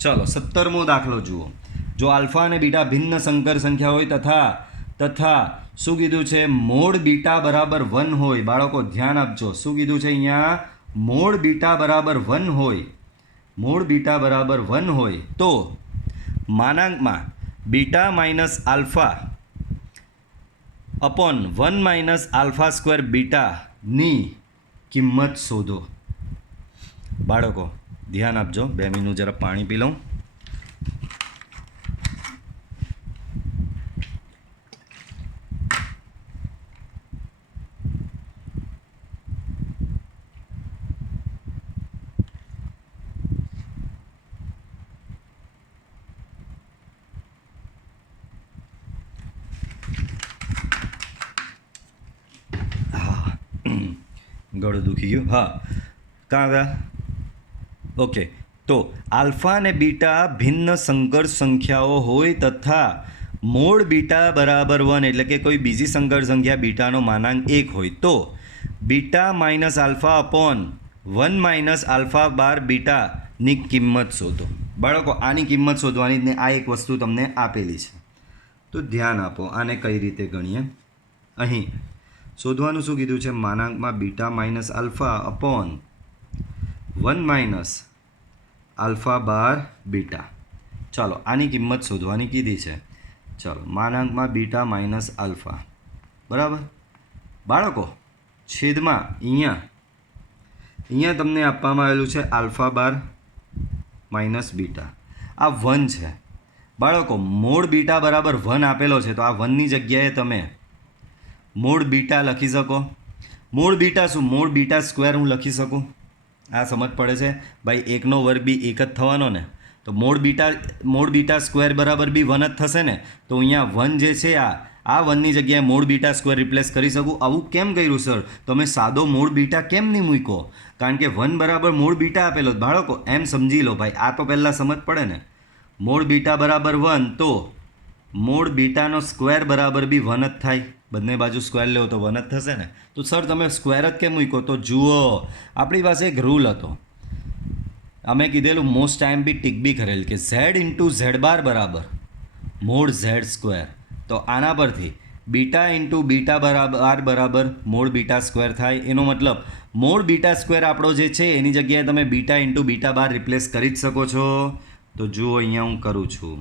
ચલો 17મો દાખલો જુઓ. જો આલ્ફા અને બીટા ભિન્ન સંકર સંખ્યા હોય તથા શું કીધું છે? મોડ બીટા બરાબર 1 હોય. બાળકો ધ્યાન આપજો, શું કીધું છે અહીંયા? મોડ બીટા બરાબર 1 હોય. મોડ બીટા બરાબર 1 હોય તો માનાંકમાં beta minus alpha upon 1 minus alpha square બીટાની કિંમત શોધો. બાળકો ધ્યાન આપજો, 2 મિનિટ જરા પાણી પી લઉં. ગળું દુખી ગયું. હા, કાં ગયા? ઓકે, તો આલ્ફા અને બીટા ભિન્ન સંકર સંખ્યાઓ હોય તથા મોડ બીટા બરાબર 1 એટલે કે કોઈ બીજી સંકર સંખ્યા બીટાનો માનાંક 1 હોય તો beta minus alpha upon 1 minus alpha bar બીટાની કિંમત શોધો. બાળકો આની કિંમત શોધવાની ને આ એક વસ્તુ તમને આપેલી છે, તો ધ્યાન આપો. આને કઈ રીતે ગણીએ? અહીં શોધવાનું શું કીધું છે? માનાંકમાં beta minus alpha upon 1 minus alpha bar beta. ચાલો આની કિંમત શોધવાની કીધી છે. ચાલો, માનાંકમાં બીટા માઇનસ આલ્ફા, બરાબર. બાળકો છેદમાં અહીંયા તમને આપવામાં આવેલું છે આલ્ફા બાર માઇનસ બીટા, આ 1 છે. બાળકો મોડ બીટા બરાબર 1 આપેલો છે, તો આ 1ની જગ્યાએ તમે મોડ બીટા લખી શકો. મોડ બીટા શું? મોડ બીટા સ્ક્વેર હું લખી શકું. આ સમજ પડે છે ભાઈ? 1નો વર્ગ બી 1 જ થવાનો ને, તો મોડ બીટા સ્ક્વેર બરાબર બી 1 જ થશે ને. તો અહીંયા 1 જે છે આ 1ની જગ્યાએ મોડ બીટા સ્ક્વેર રિપ્લેસ કરી શકું. આવું કેમ કર્યું સર? તમે સાદો મોડ બીટા કેમ નહીં મૂક્યો? કારણ કે 1 બરાબર મોડ બીટા આપેલો. બાળકો એમ સમજી લો ભાઈ, આ તો પહેલાં સમજ પડે ને. મોડ બીટા બરાબર 1 તો મોડ બીટાનો સ્ક્વેર બરાબર બી 1 જ થાય. બંને બાજુ સ્ક્વેર લેવો તો 1 જ થશે ને. તો સર તમે સ્ક્વેર જ કેમ મૂક્યો? તો જુઓ, આપણી પાસે એક રૂલ હતો, અમે કીધેલું મોસ્ટ ટાઈમ બી ટીક બી કરેલ કે ઝેડ ઇન્ટુ ઝેડ બાર બરાબર મોડ ઝેડ સ્ક્વેર. તો આના પરથી બીટા ઇન્ટુ બીટા બરાબર મોડ બીટા સ્ક્વેર થાય. એનો મતલબ મોડ બીટા સ્ક્વેર આપણો જે છે એની જગ્યાએ તમે બીટા ઇન્ટુ બીટા બાર રિપ્લેસ કરી જ શકો છો. તો જુઓ અહીંયા હું કરું છું.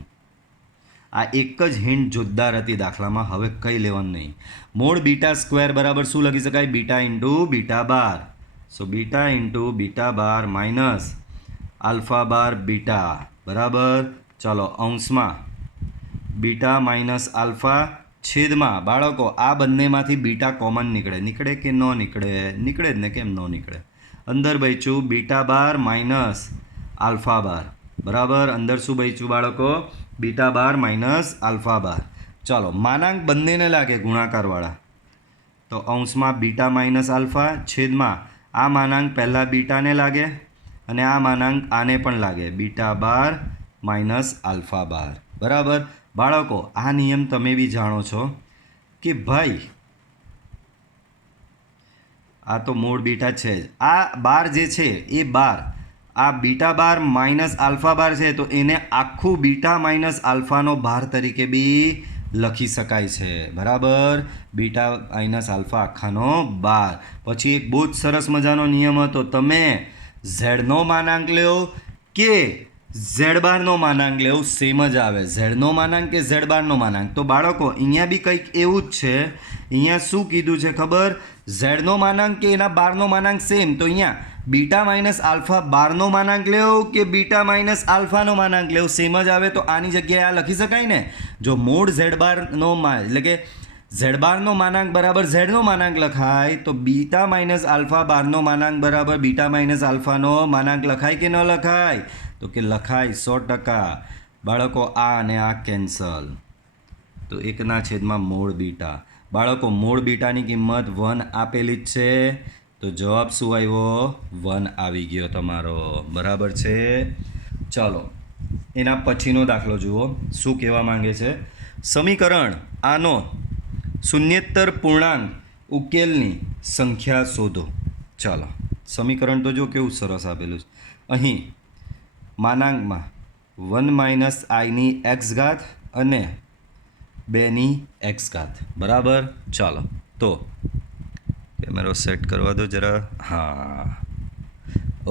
આ એક જ હિન્ટ જોરદાર હતી દાખલામાં, હવે કંઈ લેવાનું નહીં. મોડ બીટા સ્ક્વેર બરાબર શું લખી શકાય? બીટા ઇન્ટુ બીટા બાર. સો beta into beta bar minus alpha bar beta, બરાબર. ચાલો અંશમાં બીટા માઇનસ આલ્ફા છેદમાં. બાળકો આ બંનેમાંથી બીટા કોમન નીકળે કે ન નીકળે? નીકળે જ ને, કેમ ન નીકળે? અંદર બચ્યું બીટા બાર માઇનસ આલ્ફા બાર, બરાબર. અંદર શું બચ્યું બાળકો? બીટા બાર માઇનસ આલ્ફા બાર. ચાલો માનાંક બંનેને લાગે ગુણાકારવાળા, તો અંશમાં બીટા માઇનસ આલ્ફા છેદમાં આ માનાંક પહેલાં બીટાને લાગે અને આ માનાંક આને પણ લાગે, બીટા બાર માઇનસ આલ્ફા બાર, બરાબર. બાળકો આ નિયમ તમે બી જાણો છો કે ભાઈ આ તો મોડ બીટા છે જ. આ બાર જે છે એ બાર, આ બીટા બાર માઇનસ આલ્ફા બાર છે તો એને આખું બીટા માઇનસ આલ્ફાનો બાર તરીકે બી લખી શકાય છે, બરાબર. બીટા માઇનસ આલ્ફા આખાનો બાર. પછી એક બહુ જ સરસ મજાનો નિયમ હતો, તમે ઝેડનો માનાંક લ્યો કે ઝેડ બારનો માનાંક લેવું સેમ જ આવે. ઝેડનો માનાંક કે ઝેડ બારનો માનાંક. તો બાળકો અહીંયા બી કંઈક એવું જ છે. અહીંયા શું કીધું છે ખબર? ઝેડનો માનાંક કે એના બારનો માનાંક સેમ. તો અહીંયા બીટા માઇનસ આલ્ફા બારનો માનાંક લેવું કે બીટા માઇનસ આલ્ફાનો માનાંક લેવું સેમ જ આવે. તો આની જગ્યાએ આ લખી શકાય ને. જો મોડ ઝેડ બારનો એટલે કે ઝેડ બારનો માનાંક બરાબર ઝેડનો માનાંક લખાય તો બીટા માઇનસ આલ્ફા બારનો માનાંક બરાબર બીટા માઇનસ આલ્ફાનો માનાંક લખાય કે ન લખાય? તો કે લખાય 100%. બાળકો આ અને આ કેન્સલ. તો 1/છેદમાં મોડ બીટા. બાળકો મોડ બીટાની કિંમત 1 આપેલી જ છે. તો જવાબ શું આવ્યો? 1 આવી ગયો તમારો. બરાબર છે. ચાલો એના પછીનો દાખલો જુઓ. શું કહેવા માંગે છે? સમીકરણ આનો શૂન્યેતર પૂર્ણાંક ઉકેલની સંખ્યા શોધો. ચાલો સમીકરણ તો જો કેવું સરસ આપેલું છે. અહીં માનાંકમાં 1 - i ની x ઘાત અને 2ની x ઘાત. બરાબર. ચાલો તો કેમેરો સેટ કરવા દો જરા. હા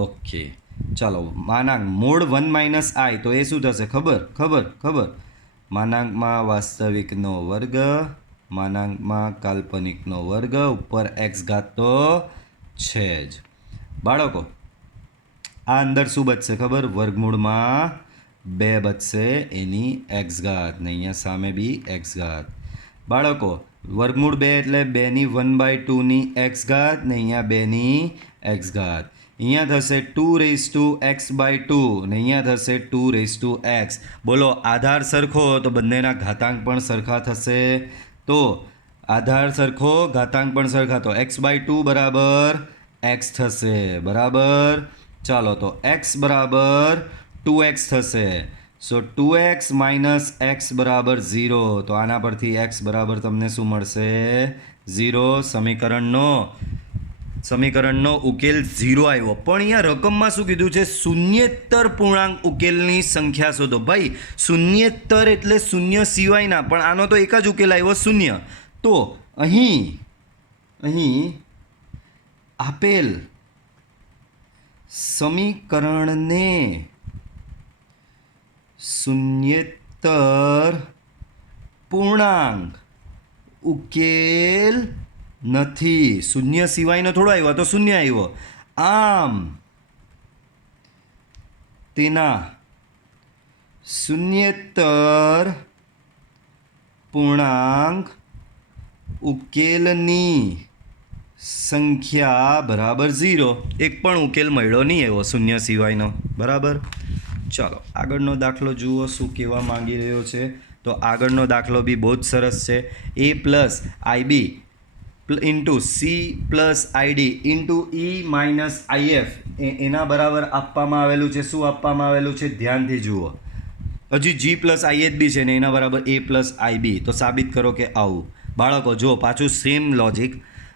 ઓકે. ચાલો માનાંક મોડ 1 - i તો એ શું થશે? ખબર માનાંકમાં વાસ્તવિકનો વર્ગ માનાંકમાં કાલ્પનિકનો વર્ગ ઉપર x ઘાત તો છે જ. બાળકો આ અંદર શું બચશે ખબર? વર્ગમૂળમાં 2 બચશે એની x ઘાત ને અહીંયા સામે બી x ઘાત. બાળકો વર્ગમૂળ 2 એટલે 2ની 1/2ની x ઘાત ને અહીંયા 2ની x ઘાત. અહીંયા થશે 2x/2 ને અહીંયા થશે 2x. બોલો આધાર સરખો તો બંનેના ઘાતાંક પણ સરખા થશે. તો આધાર સરખો ઘાતાંક પણ સરખા તો x/2 બરાબર x થશે. બરાબર. ચાલો તો x બરાબર 2x થશે. સો 2x - x બરાબર 0. તો આના પરથી x બરાબર તમને શું મળશે? 0. સમીકરણનો ઉકેલ 0 આવ્યો. પણ અહીંયા રકમમાં શું કીધું છે? શૂન્યેતર પૂર્ણાંક ઉકેલની સંખ્યા શોધો. ભાઈ શૂન્યેતર એટલે શૂન્ય સિવાયના, પણ આનો તો એક જ ઉકેલ આવ્યો શૂન્ય. તો અહીં આપેલ સમીકરણને શૂન્યેતર પૂર્ણાંક ઉકેલ નથી. શૂન્ય સિવાયનો થોડો આવ્યો, તો શૂન્ય આવ્યો. આમ તેના શૂન્યેતર પૂર્ણાંક ઉકેલની સંખ્યા બરાબર 0. એક પણ ઉકેલ મળ્યો નહીં એવો શૂન્ય સિવાયનો. બરાબર. ચાલો આગળનો દાખલો જુઓ શું કહેવા માંગી રહ્યો છે. તો આગળનો દાખલો બી બહુ જ સરસ છે. a + ib into c + id into e - if એના બરાબર આપવામાં આવેલું છે. શું આપવામાં આવેલું છે? ધ્યાનથી જુઓ. હજી g + ih બી છે ને એના બરાબર a + ib. તો સાબિત કરો કે આવું. બાળકો જો પાછું સેમ લોજિક.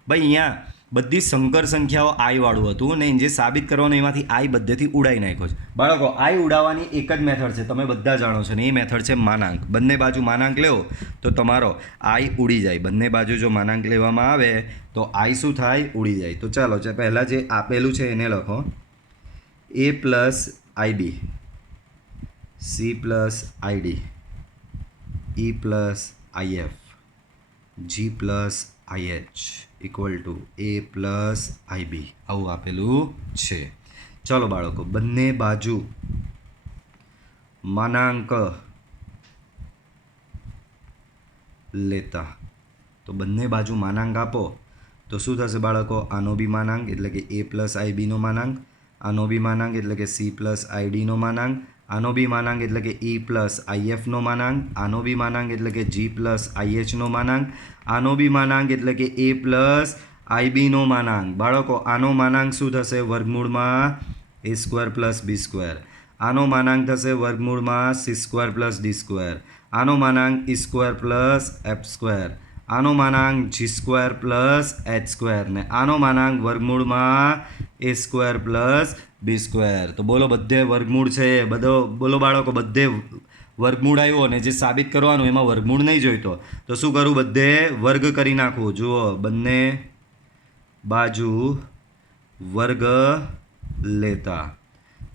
ભાઈ અહીંયા બધી સંકર સંખ્યાઓ i વાળું હતું ને જે સાબિત કરવાનું એમાંથી i બધેથી ઉડાઈ નાખ્યો છે. બાળકો i ઉડાવવાની એક જ મેથડ છે, તમે બધા જાણો છો ને. એ મેથડ છે માનાંક. બંને બાજુ માનાંક લેવો તો તમારો i ઉડી જાય. બંને બાજુ જો માનાંક લેવામાં આવે તો i શું થાય? ઉડી જાય. તો ચાલો પહેલાં જે આપેલું છે એને લખો. a + ib c + id e + if g + ih equal to a + ib આવું આપેલું છે. ચાલો બાળકો બંને બાજુ માનાંક લેતા. તો બંને બાજુ માનાંક આપો તો શું થશે બાળકો? આનો બી માનાંક એટલે કે a + ibનો માનાંક, આનો બી માનાંક એટલે કે c + idનો માનાંક, આનો બી માનાંક એટલે કે e + ifનો માનાંક, આનો બી માનાંક એટલે કે g + ihનો માનાંક, આનો બી માનાંક એટલે કે a + ibનો માનાંક. બાળકો આનો માનાંક શું થશે? વર્ગમૂળમાં a² + b². આનો માનાંક થશે વર્ગમૂળમાં c² + d². આનો માનાંક e² + f². આનો માનાંક g² + h² ને આનો માનાંક વર્ગમૂળમાં a² + b². તો બોલો બધે વર્ગમૂળ છે. બોલો બાળકો બધે વર્ગમૂળ આવ્યો ને જે સાબિત કરવાનું એમાં વર્ગમૂળ નહીં જોઈતો તો શું કરું? બધે વર્ગ કરી નાખવું. જુઓ બંને બાજુ વર્ગ લેતા.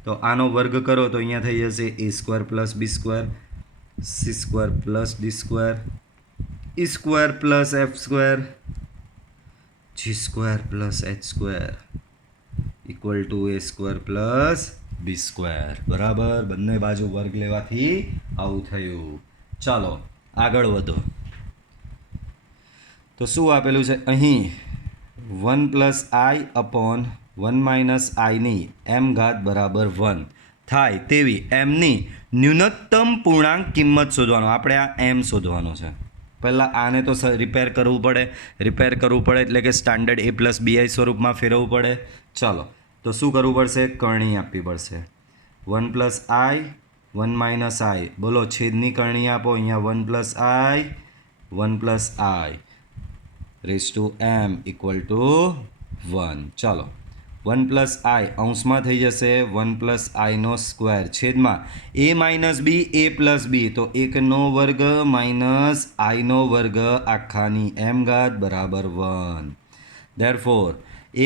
તો આનો વર્ગ કરો તો અહીંયા થઈ જશે a square plus b square c square plus d square e square plus f square g square plus h square equal to a square plus b square. બરાબર, બંને બાજુ વર્ગ લેવાથી આવું થયું. ચાલો આગળ વધો. તો શું આપેલું છે અહીં 1 પ્લસ આઈ અપોન 1 માઇનસ આઈની એમ ઘાત બરાબર 1 થાય તેવી એમની ન્યૂનતમ પૂર્ણાંક કિંમત શોધવાનો. આપણે આ એમ શોધવાનો છે. પહેલાં આને તો રિપેર કરવું પડે એટલે કે સ્ટાન્ડર્ડ a પ્લસ bi સ્વરૂપમાં ફેરવવું પડે. ચાલો તો શું કરવું પડશે? કરણી આપવી પડશે. 1 પ્લસ આઈ 1 માઇનસ આઈ, બોલો છેદની કરણી આપો. અહીંયા 1 plus i 1 plus i raise to m equal to 1. ચાલો 1 પ્લસ આઈ અંશમાં થઈ જશે 1 પ્લસ આઈનો સ્ક્વેર છેદમાં a minus b a plus b, તો 1નો વર્ગ માઇનસ આઈનો વર્ગ આખાની એમ ઘાત બરાબર 1. ધેરફોર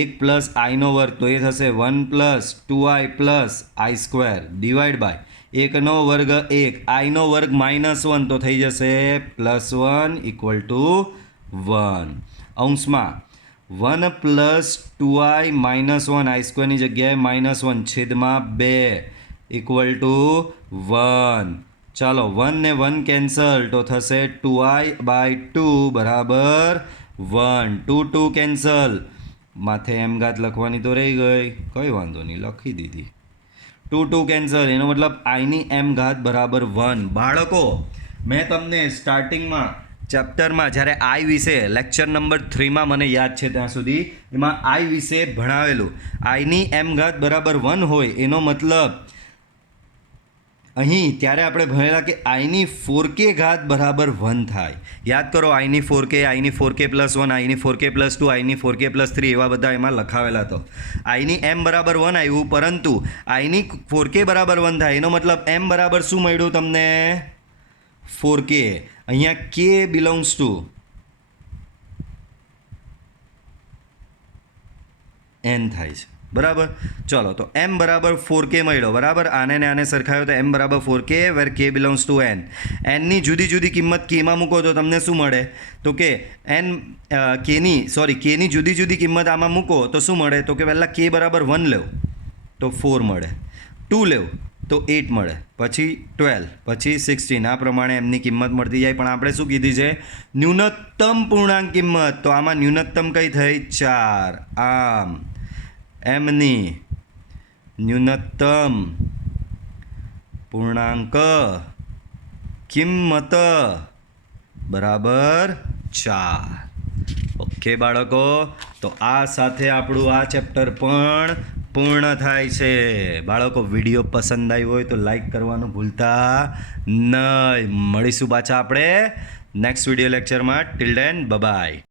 1 પ્લસ આઈનો વર્ગ તો એ થશે 1 plus 2i plus i square divide by 1નો વર્ગ 1 આઈનો વર્ગ માઇનસ 1 તો થઈ જશે પ્લસ 1 ઇક્વલ ટુ 1. અંશમાં 1 પ્લસ 2i માઇનસ 1 આઈ સ્ક્વેરની જગ્યાએ માઇનસ 1 છેદમાં 2 ઇક્વલ ટુ 1. ચાલો 1 ને 1 કેન્સલ તો થશે 2i બાય 2 બરાબર 1. 2 કેન્સલ, માથે એમ ઘાત લખવાની તો રહી ગઈ, કંઈ વાંધો નહીં, લખી દીધી. 2 કેન્સલ, એનો મતલબ આઈની એમ ઘાત બરાબર 1. બાળકો, મેં તમને સ્ટાર્ટિંગમાં ચેપ્ટરમાં જ્યારે આઈ વિશે લેક્ચર નંબર 3માં મને યાદ છે ત્યાં સુધી એમાં આઈ વિશે ભણાવેલું. આઈની એમ ઘાત બરાબર 1 હોય એનો મતલબ અહીં ત્યારે આપણે ભણેલા કે આઈની 4k ઘાત બરાબર 1 થાય. યાદ કરો, આઈની 4k, આઈની 4k plus 1, આઈની 4k plus 2, આઈની 4k plus 3 એવા બધા એમાં લખાવેલા. તો આઈની એમ બરાબર 1 આવ્યું, પરંતુ આઈની 4k બરાબર 1 થાય એનો મતલબ એમ બરાબર શું મળ્યું તમને? 4k. અહીંયા k બિલોંગ્સ ટુ n થાય છે. બરાબર, ચલો તો m બરાબર 4k મળ્યો. બરાબર, આને ને આને સરખાયો તો m બરાબર 4k where k belongs to n. nની જુદી જુદી કિંમત kમાં મૂકો તો તમને શું મળે? તો કે kની જુદી જુદી કિંમત આમાં મૂકો તો શું મળે? તો કે પહેલાં k બરાબર 1 લેવ તો 4 મળે, 2 લેવ તો 8 મળે, પછી 12, પછી 16. આ પ્રમાણે એમની કિંમત મળતી જાય. પણ આપણે શું કીધી છે? ન્યૂનતમ પૂર્ણાંક કિંમત. તો આમાં ન્યૂનતમ કઈ થઈ? 4. આમ એમની ન્યૂનતમ પૂર્ણાંક કિંમત બરાબર 4. ઓકે બાળકો, તો આ સાથે આપણું આ ચેપ્ટર પણ પૂર્ણ થાય છે. બાળકો, વિડીયો પસંદ આવ્યો હોય તો લાઈક કરવાનું ભૂલતા નહીં. મળીશું પાછા આપણે નેક્સ્ટ વિડીયો લેક્ચરમાં. Till then by.